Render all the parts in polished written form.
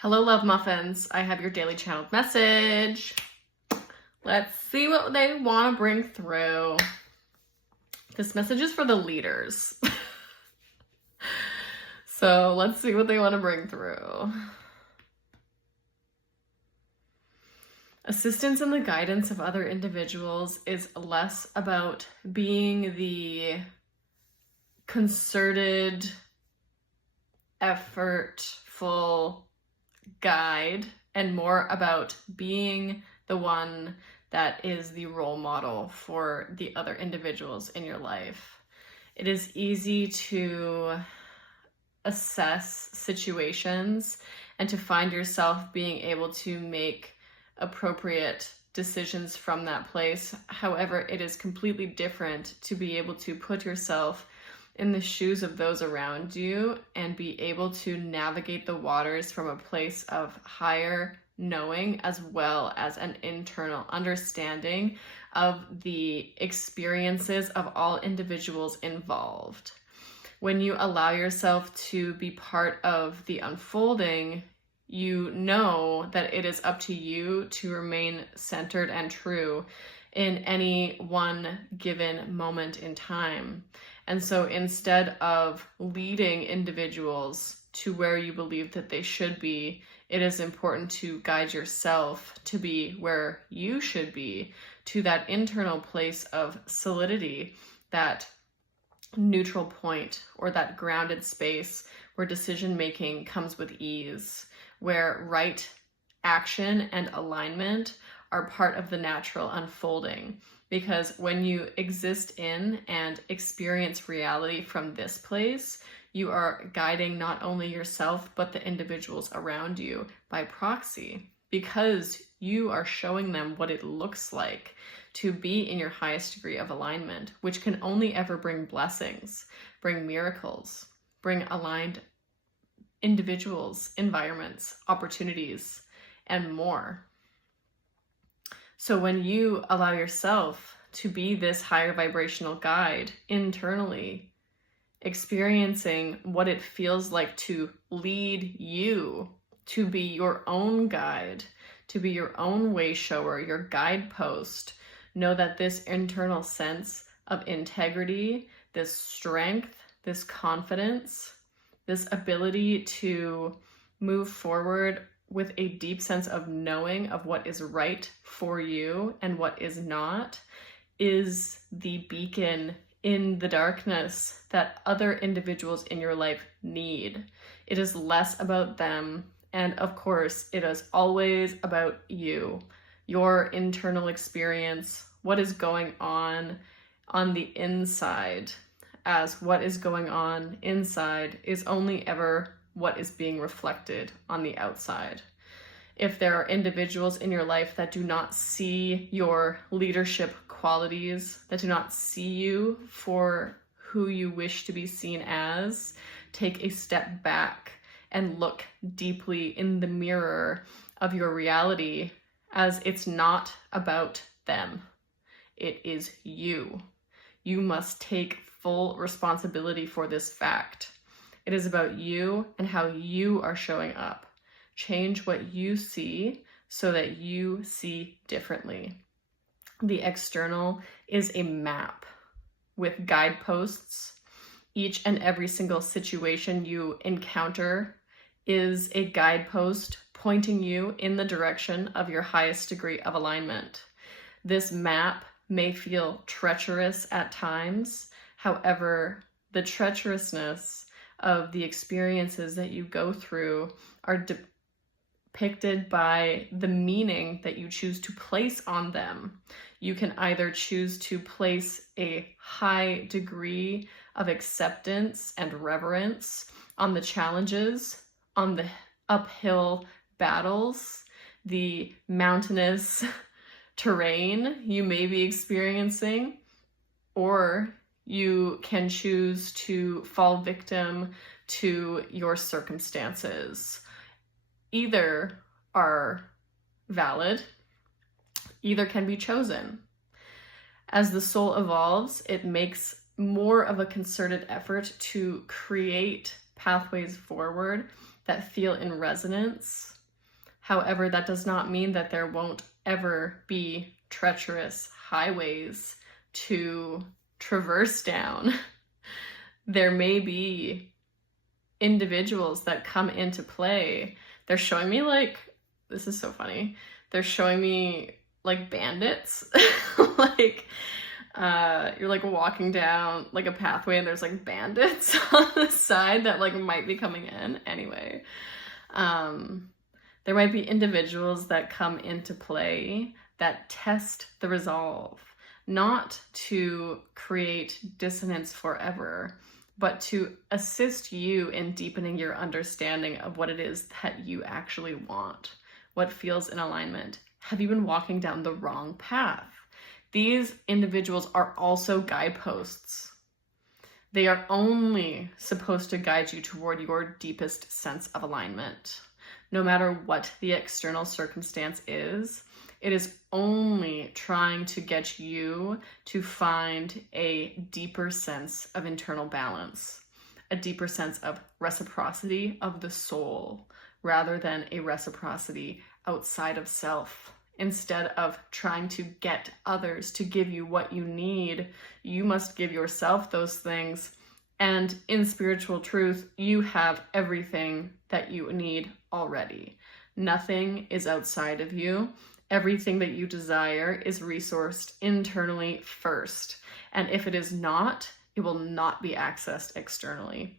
Hello, love muffins. I have your daily channeled message. Let's see what they want to bring through. This message is for the leaders. So let's see what they want to bring through. Assistance and the guidance of other individuals is less about being the concerted, effortful guide and more about being the one that is the role model for the other individuals in your life. It is easy to assess situations and to find yourself being able to make appropriate decisions from that place. However, it is completely different to be able to put yourself in the shoes of those around you and be able to navigate the waters from a place of higher knowing as well as an internal understanding of the experiences of all individuals involved. When you allow yourself to be part of the unfolding, you know that it is up to you to remain centered and true in any one given moment in time. And so instead of leading individuals to where you believe that they should be, it is important to guide yourself to be where you should be, to that internal place of solidity, that neutral point, or that grounded space where decision making comes with ease, where right action and alignment are part of the natural unfolding. Because when you exist in and experience reality from this place, you are guiding not only yourself, but the individuals around you by proxy, because you are showing them what it looks like to be in your highest degree of alignment, which can only ever bring blessings, bring miracles, bring aligned individuals, environments, opportunities, and more. So when you allow yourself to be this higher vibrational guide internally, experiencing what it feels like to lead you, to be your own guide, to be your own way shower, your guidepost, know that this internal sense of integrity, this strength, this confidence, this ability to move forward with a deep sense of knowing of what is right for you and what is not, is the beacon in the darkness that other individuals in your life need. It is less about them, and of course, it is always about you, your internal experience, what is going on the inside, as what is going on inside is only ever what is being reflected on the outside. If there are individuals in your life that do not see your leadership qualities, that do not see you for who you wish to be seen as, take a step back and look deeply in the mirror of your reality, as it's not about them. It is you. You must take full responsibility for this fact. It is about you and how you are showing up. Change what you see so that you see differently. The external is a map with guideposts. Each and every single situation you encounter is a guidepost pointing you in the direction of your highest degree of alignment. This map may feel treacherous at times. However, the treacherousness of the experiences that you go through are depicted by the meaning that you choose to place on them. You can either choose to place a high degree of acceptance and reverence on the challenges, on the uphill battles, the mountainous terrain you may be experiencing, or you can choose to fall victim to your circumstances. Either are valid, either can be chosen. As the soul evolves, it makes more of a concerted effort to create pathways forward that feel in resonance. However, that does not mean that there won't ever be treacherous highways to traverse down. There may be individuals that come into play. They're showing me like, this is so funny, they're showing me like bandits. Like you're like walking down like a pathway and there's like bandits on the side that like might be coming in. Anyway, there might be individuals that come into play that test the resolve, not to create dissonance forever, but to assist you in deepening your understanding of what it is that you actually want, what feels in alignment. Have you been walking down the wrong path? These individuals are also guideposts. They are only supposed to guide you toward your deepest sense of alignment. No matter what the external circumstance is, it is only trying to get you to find a deeper sense of internal balance, a deeper sense of reciprocity of the soul, rather than a reciprocity outside of self. Instead of trying to get others to give you what you need, you must give yourself those things. And in spiritual truth, you have everything that you need already. Nothing is outside of you. Everything that you desire is resourced internally first. And if it is not, it will not be accessed externally.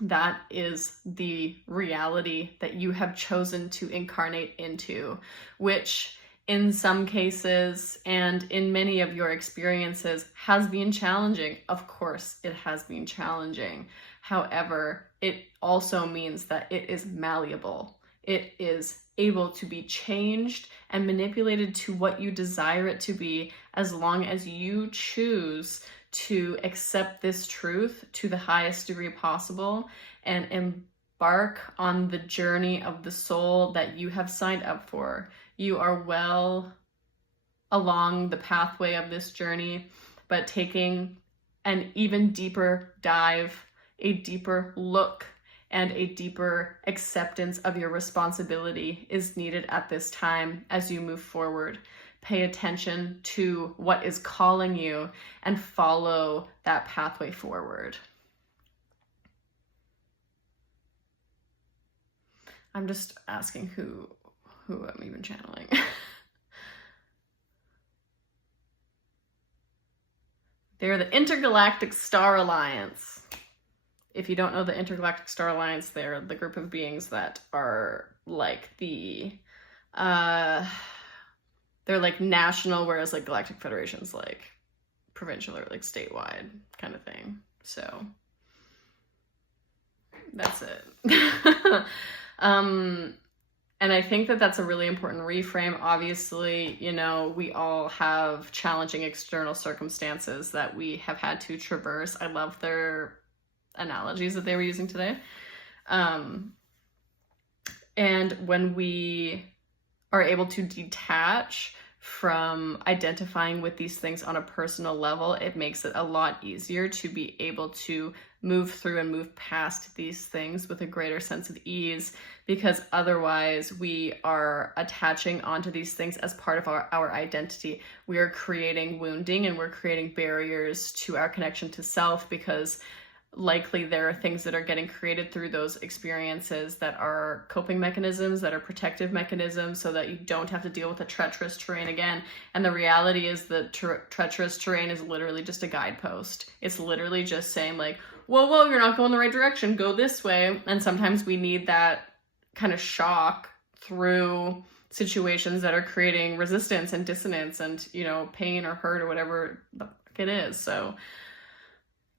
That is the reality that you have chosen to incarnate into, which in some cases and in many of your experiences has been challenging. Of course, it has been challenging. However, it also means that it is malleable. It is able to be changed and manipulated to what you desire it to be, as long as you choose to accept this truth to the highest degree possible and embark on the journey of the soul that you have signed up for. You are well along the pathway of this journey, but taking an even deeper dive, a deeper look, and a deeper acceptance of your responsibility is needed at this time as you move forward. Pay attention to what is calling you and follow that pathway forward. I'm just asking who I'm even channeling. They're the Intergalactic Star Alliance. If you don't know the Intergalactic Star Alliance, they're the group of beings that are like the they're like national, whereas like Galactic Federation's like provincial or like statewide kind of thing. So that's it. And I think that that's a really important reframe. Obviously, you know, we all have challenging external circumstances that we have had to traverse. I love their analogies that they were using today. And when we are able to detach from identifying with these things on a personal level, it makes it a lot easier to be able to move through and move past these things with a greater sense of ease, because otherwise we are attaching onto these things as part of our identity. We are creating wounding and we're creating barriers to our connection to self, because likely there are things that are getting created through those experiences that are coping mechanisms, that are protective mechanisms, so that you don't have to deal with a treacherous terrain again. And the reality is that treacherous terrain is literally just a guidepost. It's literally just saying like, whoa, you're not going the right direction, go this way. And sometimes we need that kind of shock through situations that are creating resistance and dissonance and, you know, pain or hurt or whatever the fuck it is. So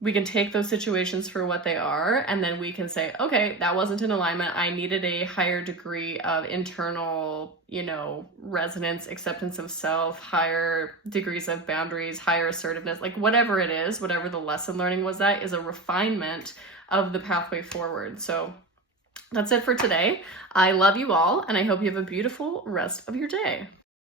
we can take those situations for what they are, and then we can say, okay, that wasn't in alignment. I needed a higher degree of internal, you know, resonance, acceptance of self, higher degrees of boundaries, higher assertiveness, like whatever it is, whatever the lesson learning was, that is a refinement of the pathway forward. So that's it for today. I love you all, and I hope you have a beautiful rest of your day.